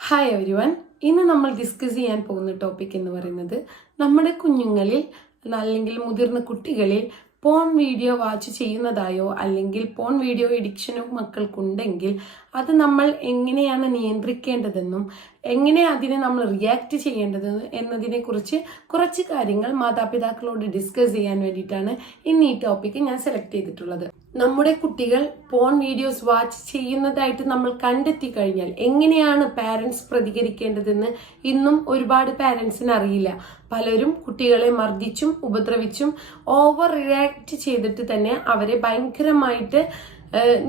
Hi everyone, ഇന്ന് നമ്മൾ discuss ചെയ്യാൻ പോകുന്ന ടോപ്പിക് എന്ന് പറയുന്നത് നമ്മുടെ കുഞ്ഞുങ്ങളിൽ അല്ലെങ്കിൽ മുതിർന്ന കുട്ടികളിൽ പോൺ വീഡിയോ വാച്ച് ചെയ്യുന്നതായോ അല്ലെങ്കിൽ പോൺ വീഡിയോ എഡിക്ഷനോ മക്കൾക്കുണ്ടെങ്കിൽ അത് നമ്മൾ എങ്ങനെയാണ് നിയന്ത്രിക്കേണ്ടതെന്നും എങ്ങനെ അതിനെ നമ്മൾ റിയാക്ട് ചെയ്യേണ്ടതെന്നും എന്നതിനെ കുറിച്ച് കുറച്ച് കാര്യങ്ങൾ മാതാപിതാക്കളോട് ഡിസ്കസ് ചെയ്യാൻ വേണ്ടിയിട്ടാണ് ഇന്ന് ഈ ടോപ്പിക്ക് ഞാൻ സെലക്ട് ചെയ്തിട്ടുള്ളത്. നമ്മുടെ കുട്ടികൾ പോൺ വീഡിയോസ് വാച്ച് ചെയ്യുന്നതായിട്ട് നമ്മൾ കണ്ടെത്തി കഴിഞ്ഞാൽ എങ്ങനെയാണ് പാരൻസ് പ്രതികരിക്കേണ്ടതെന്ന് ഇന്നും ഒരുപാട് പാരൻസിന് അറിയില്ല. പലരും കുട്ടികളെ മർദ്ദിച്ചും ഉപദ്രവിച്ചും ഓവർ റിയാക്ട് ചെയ്തിട്ട് തന്നെ അവരെ ഭയങ്കരമായിട്ട്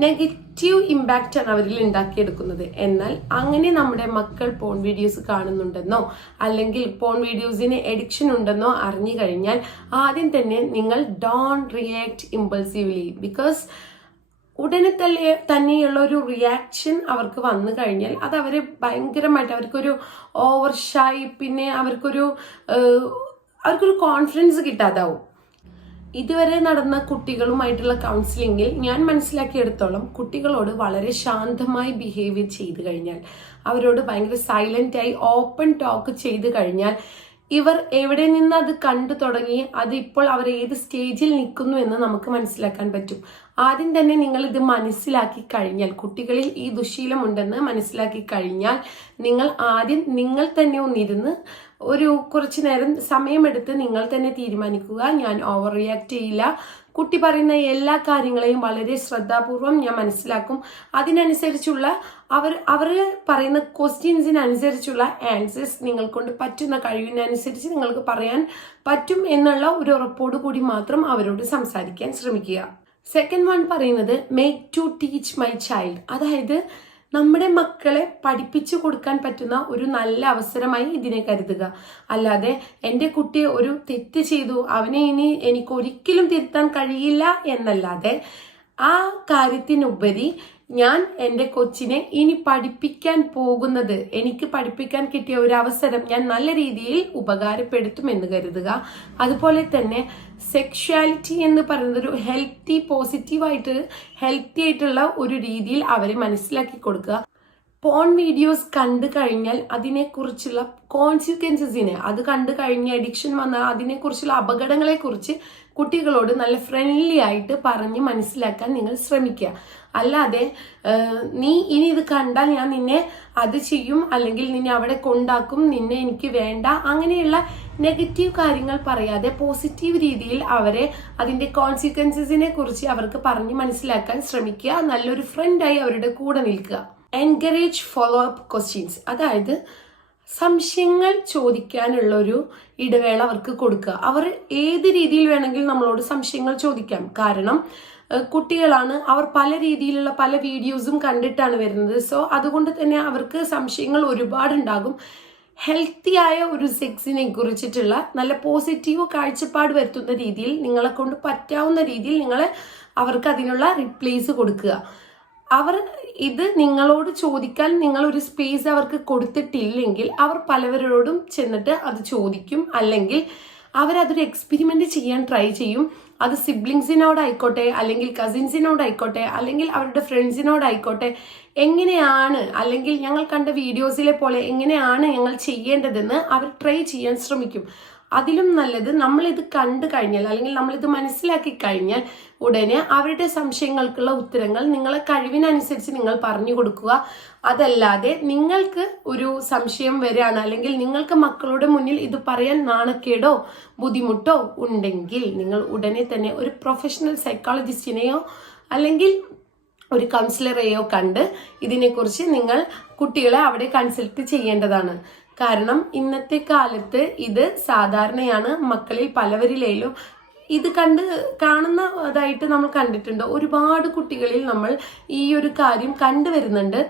നെഗറ്റീവ് ഇമ്പാക്റ്റ് ആണ് അവരിൽ ഉണ്ടാക്കിയെടുക്കുന്നത്. എന്നാൽ അങ്ങനെ നമ്മുടെ മക്കൾ പോൺ വീഡിയോസ് കാണുന്നുണ്ടെന്നോ അല്ലെങ്കിൽ പോൺ വീഡിയോസിന് എഡിക്ഷൻ ഉണ്ടെന്നോ അറിഞ്ഞു കഴിഞ്ഞാൽ ആദ്യം തന്നെ നിങ്ങൾ ഡോണ്ട് റിയാക്ട് ഇമ്പൾസീവ്ലി. ബിക്കോസ് ഉടനെ തന്നെയുള്ള ഒരു റിയാക്ഷൻ അവർക്ക് വന്നു കഴിഞ്ഞാൽ അത് അവരെ ഭയങ്കരമായിട്ട് അവർക്കൊരു ഓവർ ഷൈ, പിന്നെ അവർക്കൊരു കോൺഫിഡൻസ് കിട്ടാതാവും. ഇതുവരെ നടന്ന കുട്ടികളുമായിട്ടുള്ള കൗൺസിലിംഗിൽ ഞാൻ മനസ്സിലാക്കിയെടുത്തോളം കുട്ടികളോട് വളരെ ശാന്തമായി ബിഹേവ് ചെയ്തു കഴിഞ്ഞാൽ, അവരോട് ഭയങ്കര സൈലന്റ് ആയി ഓപ്പൺ ടോക്ക് ചെയ്തു കഴിഞ്ഞാൽ ഇവർ എവിടെ നിന്ന് അത് കണ്ടു തുടങ്ങി, അത് ഇപ്പോൾ അവർ ഏത് സ്റ്റേജിൽ നിൽക്കുന്നു എന്ന് നമുക്ക് മനസ്സിലാക്കാൻ പറ്റും. ആദ്യം തന്നെ നിങ്ങൾ ഇത് മനസ്സിലാക്കി കഴിഞ്ഞാൽ, കുട്ടികളിൽ ഈ ദുശീലം ഉണ്ടെന്ന് മനസ്സിലാക്കി കഴിഞ്ഞാൽ നിങ്ങൾ ആദ്യം നിങ്ങൾ തന്നെ ഒന്നിരുന്ന് ഒരു കുറച്ചു നേരം സമയമെടുത്ത് നിങ്ങൾ തന്നെ തീരുമാനിക്കുക, ഞാൻ ഓവർ റിയാക്ട് ചെയ്യില്ല, കുട്ടി പറയുന്ന എല്ലാ കാര്യങ്ങളെയും വളരെ ശ്രദ്ധാപൂർവം ഞാൻ മനസ്സിലാക്കും, അതിനനുസരിച്ചുള്ള അവർ പറയുന്ന ക്വസ്റ്റ്യൻസിനനുസരിച്ചുള്ള ആൻസേഴ്സ് നിങ്ങൾക്കൊണ്ട് പറ്റുന്ന കഴിവിനനുസരിച്ച് നിങ്ങൾക്ക് പറയാൻ പറ്റും എന്നുള്ള ഒരു ഉറപ്പോടു കൂടി മാത്രം അവരോട് സംസാരിക്കാൻ ശ്രമിക്കുക. സെക്കൻഡ് വൺ പറയുന്നത് make to teach my child. അതായത് നമ്മുടെ മക്കളെ പഠിപ്പിച്ചു കൊടുക്കാൻ പറ്റുന്ന ഒരു നല്ല അവസരമായി ഇതിനെ കരുതുക. അല്ലാതെ എൻ്റെ കുട്ടി ഒരു തെറ്റ് ചെയ്തു, അവനെ ഇനി എനിക്ക് ഒരിക്കലും തിരുത്താൻ കഴിയില്ല എന്നല്ലാതെ ആ കാര്യത്തിനുപരി ഞാൻ എൻ്റെ കൊച്ചിനെ ഇനി പഠിപ്പിക്കാൻ പോകുന്നത്, എനിക്ക് പഠിപ്പിക്കാൻ കിട്ടിയ ഒരു അവസരം ഞാൻ നല്ല രീതിയിൽ ഉപകാരപ്പെടുത്തുമെന്ന് കരുതുക. അതുപോലെ തന്നെ സെക്ഷുവാലിറ്റി എന്ന് പറയുന്നത് ഒരു ഹെൽത്തി ആയിട്ടുള്ള ഒരു രീതിയിൽ അവരെ മനസ്സിലാക്കി കൊടുക്കുക. പോൺ വീഡിയോസ് കണ്ടു കഴിഞ്ഞാൽ അതിനെക്കുറിച്ചുള്ള കോൺസിക്വൻസസിനെ, അത് കണ്ടു കഴിഞ്ഞ അഡിക്ഷൻ വന്നാൽ അതിനെക്കുറിച്ചുള്ള അപകടങ്ങളെ കുറിച്ച് കുട്ടികളോട് നല്ല ഫ്രണ്ട്ലി ആയിട്ട് പറഞ്ഞ് മനസ്സിലാക്കാൻ നിങ്ങൾ ശ്രമിക്കുക. അല്ലാതെ നീ ഇനി ഇത് കണ്ടാൽ ഞാൻ നിന്നെ അത് ചെയ്യും, അല്ലെങ്കിൽ നിന്നെ അവിടെ കൊണ്ടാക്കും, നിന്നെ എനിക്ക് വേണ്ട, അങ്ങനെയുള്ള നെഗറ്റീവ് കാര്യങ്ങൾ പറയാതെ പോസിറ്റീവ് രീതിയിൽ അവരെ അതിന്റെ കോൺസിക്വൻസസിനെ കുറിച്ച് അവർക്ക് പറഞ്ഞ് മനസ്സിലാക്കാൻ ശ്രമിക്കുക. നല്ലൊരു ഫ്രണ്ടായി അവരുടെ കൂടെ നിൽക്കുക. Encourage follow up questions. അതായത് സംശയങ്ങൾ ചോദിക്കാനുള്ള ഒരു ഇടവേള അവർക്ക് കൊടുക്കുക. അവർ ഏത് രീതിയിൽ വേണമെങ്കിലും നമ്മളോട് സംശയങ്ങൾ ചോദിക്കാം. കാരണം കുട്ടികളാണ്, അവർ പല രീതിയിലുള്ള പല വീഡിയോസും കണ്ടിട്ടാണ് വരുന്നത്. സോ അതുകൊണ്ട് തന്നെ അവർക്ക് സംശയങ്ങൾ ഒരുപാടുണ്ടാകും. ഹെൽത്തി ആയ ഒരു സെക്സിനെ കുറിച്ചിട്ടുള്ള നല്ല പോസിറ്റീവ് കാഴ്ചപ്പാട് വരുത്തുന്ന രീതിയിൽ, നിങ്ങളെ കൊണ്ട് പറ്റാവുന്ന രീതിയിൽ അവർക്ക് അതിനുള്ള റിപ്ലൈസ് കൊടുക്കുക. അവർ ഇത് നിങ്ങളോട് ചോദിക്കാൻ നിങ്ങൾ ഒരു സ്പേസ് അവർക്ക് കൊടുത്തിട്ടില്ലെങ്കിൽ അവർ പലവരോടും ചെന്നിട്ട് അത് ചോദിക്കും, അല്ലെങ്കിൽ അവരതൊരു എക്സ്പെരിമെന്റ് ചെയ്യാൻ ട്രൈ ചെയ്യും. അത് സിബ്ലിങ്സിനോടായിക്കോട്ടെ, അല്ലെങ്കിൽ കസിൻസിനോടായിക്കോട്ടെ, അല്ലെങ്കിൽ അവരുടെ ഫ്രണ്ട്സിനോടായിക്കോട്ടെ, എങ്ങനെയാണ്, അല്ലെങ്കിൽ ഞങ്ങൾ കണ്ട വീഡിയോസിലെ പോലെ എങ്ങനെയാണ് ഞങ്ങൾ ചെയ്യേണ്ടതെന്ന് അവർ ട്രൈ ചെയ്യാൻ ശ്രമിക്കും. അതിലും നല്ലത് നമ്മളിത് കണ്ടു കഴിഞ്ഞാൽ, അല്ലെങ്കിൽ നമ്മളിത് മനസ്സിലാക്കി കഴിഞ്ഞാൽ ഉടനെ അവരുടെ സംശയങ്ങൾക്കുള്ള ഉത്തരങ്ങൾ നിങ്ങളെ കഴിവിനനുസരിച്ച് നിങ്ങൾ പറഞ്ഞു കൊടുക്കുക. അതല്ലാതെ നിങ്ങൾക്ക് ഒരു സംശയം വരികയാണ്, അല്ലെങ്കിൽ നിങ്ങൾക്ക് മക്കളുടെ മുന്നിൽ ഇത് പറയാൻ നാണക്കേടോ ബുദ്ധിമുട്ടോ ഉണ്ടെങ്കിൽ നിങ്ങൾ ഉടനെ തന്നെ ഒരു പ്രൊഫഷണൽ സൈക്കോളജിസ്റ്റിനെയോ അല്ലെങ്കിൽ ഒരു കൗൺസിലറെയോ കണ്ട് ഇതിനെക്കുറിച്ച് നിങ്ങൾ കുട്ടികളെ അവിടെ കൺസൾട്ട് ചെയ്യേണ്ടതാണ്. കാരണം ഇന്നത്തെ കാലത്ത് ഇത് സാധാരണയാണ്. മക്കളിൽ പലവരിലേലും ഇത് കാണുന്നതായിട്ട് നമ്മൾ കണ്ടിട്ടുണ്ട്. ഒരുപാട് കുട്ടികളിൽ നമ്മൾ ഈ ഒരു കാര്യം കണ്ടുവരുന്നുണ്ട്.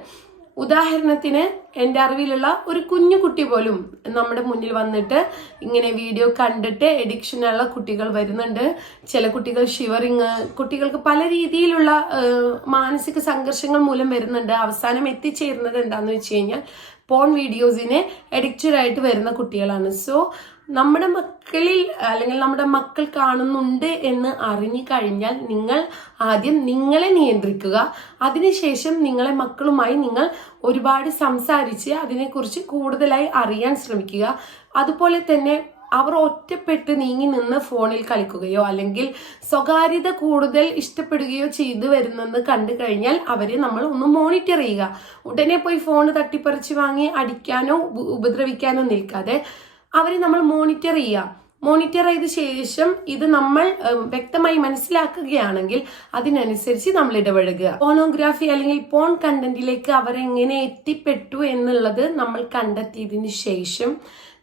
ഉദാഹരണത്തിന് എൻ്റെ അറിവിലുള്ള ഒരു കുഞ്ഞു കുട്ടി പോലും നമ്മുടെ മുന്നിൽ വന്നിട്ട് ഇങ്ങനെ വീഡിയോ കണ്ടിട്ട് എഡിക്ഷനുള്ള കുട്ടികൾ വരുന്നുണ്ട്. ചില കുട്ടികൾ ഷിവറിങ്, കുട്ടികൾക്ക് പല രീതിയിലുള്ള മാനസിക സംഘർഷങ്ങൾ മൂലം വരുന്നുണ്ട്. അവസാനം എത്തിച്ചേരുന്നത് എന്താണെന്ന് വെച്ച് കഴിഞ്ഞാൽ പോൺ വീഡിയോസിന് അഡിക്റ്റഡ് ആയിട്ട് വരുന്ന കുട്ടികളാണ്. സോ നമ്മുടെ മക്കളിൽ അല്ലെങ്കിൽ നമ്മുടെ മക്കൾ കാണുന്നുണ്ട് എന്ന് അറിഞ്ഞു കഴിഞ്ഞാൽ നിങ്ങൾ ആദ്യം നിങ്ങളെ നിയന്ത്രിക്കുക. അതിനുശേഷം നിങ്ങളെ മക്കളുമായി നിങ്ങൾ ഒരുപാട് സംസാരിച്ച് അതിനെക്കുറിച്ച് കൂടുതലായി അറിയാൻ ശ്രമിക്കുക. അതുപോലെ തന്നെ അവർ ഒറ്റപ്പെട്ട് നീങ്ങി നിന്ന് ഫോണിൽ കളിക്കുകയോ അല്ലെങ്കിൽ സ്വകാര്യത കൂടുതൽ ഇഷ്ടപ്പെടുകയോ ചെയ്തു വരുന്നെന്ന് കണ്ടു കഴിഞ്ഞാൽ അവരെ നമ്മൾ ഒന്ന് മോണിറ്റർ ചെയ്യുക. ഉടനെ പോയി ഫോൺ തട്ടിപ്പറിച്ച് വാങ്ങി അടിക്കാനോ ഉപദ്രവിക്കാനോ നിൽക്കാതെ അവരെ നമ്മൾ മോണിറ്റർ ചെയ്യുക. മോണിറ്റർ ചെയ്ത ശേഷം ഇത് നമ്മൾ വ്യക്തമായി മനസ്സിലാക്കുകയാണെങ്കിൽ അതിനനുസരിച്ച് നമ്മൾ ഇടപഴകുക. പോണോഗ്രാഫി അല്ലെങ്കിൽ പോൺ കണ്ടന്റിലേക്ക് അവരെങ്ങനെ എത്തിപ്പെട്ടു എന്നുള്ളത് നമ്മൾ കണ്ടെത്തിയതിനു ശേഷം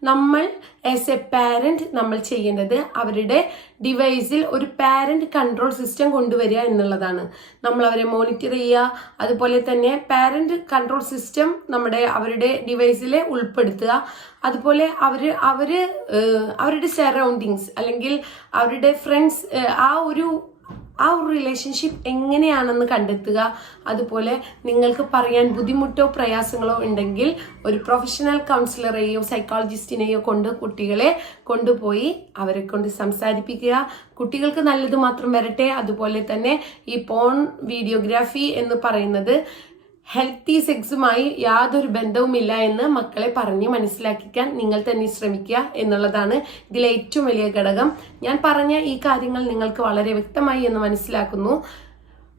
നമ്മൾ ആസ് എ പാരന്റ് നമ്മൾ ചെയ്യേണ്ടത് അവരുടെ ഡിവൈസിൽ ഒരു പാരന്റ് കൺട്രോൾ സിസ്റ്റം കൊണ്ടുവരിക എന്നുള്ളതാണ്. നമ്മൾ അവരെ മോണിറ്റർ ചെയ്യുക. അതുപോലെ തന്നെ പാരന്റ് കൺട്രോൾ സിസ്റ്റം അവരുടെ ഡിവൈസിൽ ഉൾപ്പെടുത്തുക. അതുപോലെ അവരുടെ സറൗണ്ടിങ്സ് അല്ലെങ്കിൽ അവരുടെ ഫ്രണ്ട്സ് ആ ഒരു റിലേഷൻഷിപ്പ് എങ്ങനെയാണെന്ന് കണ്ടെത്തുക. അതുപോലെ നിങ്ങൾക്ക് പറയാൻ ബുദ്ധിമുട്ടോ പ്രയാസങ്ങളോ ഉണ്ടെങ്കിൽ ഒരു പ്രൊഫഷണൽ കൗൺസിലറെയോ സൈക്കോളജിസ്റ്റിനെയോ കൊണ്ട് കുട്ടികളെ കൊണ്ടുപോയി അവരെ കൊണ്ട് സംസാരിപ്പിക്കുക. കുട്ടികൾക്ക് നല്ലത് മാത്രം വരട്ടെ. അതുപോലെ തന്നെ ഈ പോൺ വീഡിയോഗ്രാഫി എന്ന് പറയുന്നത് ഹെൽത്തി സെക്സുമായി യാതൊരു ബന്ധവുമില്ല എന്ന് മക്കളെ പറഞ്ഞ് മനസ്സിലാക്കിക്കാൻ നിങ്ങൾ തന്നെ ശ്രമിക്കുക എന്നുള്ളതാണ് ഇതിലെ ഏറ്റവും വലിയ ഘടകം. ഞാൻ പറഞ്ഞ ഈ കാര്യങ്ങൾ നിങ്ങൾക്ക് വളരെ വ്യക്തമായി എന്ന് മനസ്സിലാക്കുന്നു.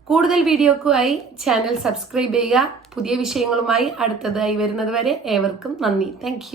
കൂടുതൽ വീഡിയോക്കുമായി ചാനൽ സബ്സ്ക്രൈബ് ചെയ്യുക. പുതിയ വിഷയങ്ങളുമായി അടുത്തതായി വരുന്നത് വരെ ഏവർക്കും നന്ദി. താങ്ക്